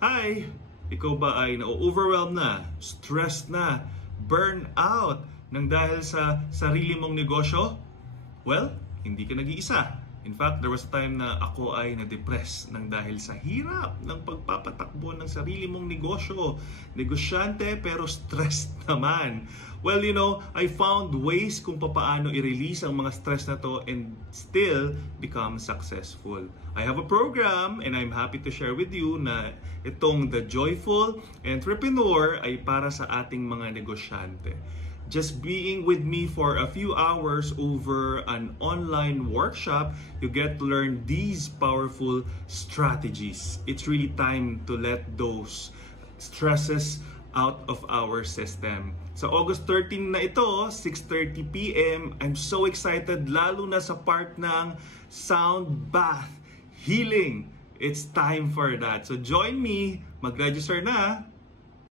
Hi! Ikaw ba ay na-overwhelmed na, stressed na, burn out nang dahil sa sarili mong negosyo? Well, hindi ka nag-iisa. In fact, there was a time na ako ay na-depress nang dahil sa hirap ng pagpapatakbo ng sarili mong negosyo. Negosyante pero stressed naman. Well, I found ways kung paano i-release ang mga stress na to and still become successful. I have a program and I'm happy to share with you na itong The Joyful Entrepreneur ay para sa ating mga negosyante. Just being with me for a few hours over an online workshop, you get to learn these powerful strategies. It's really time to let those stresses out of our system. Sa August 13 na ito, 6:30 p.m., I'm so excited lalo na sa part ng sound bath healing. It's time for that. So join me, mag-register na.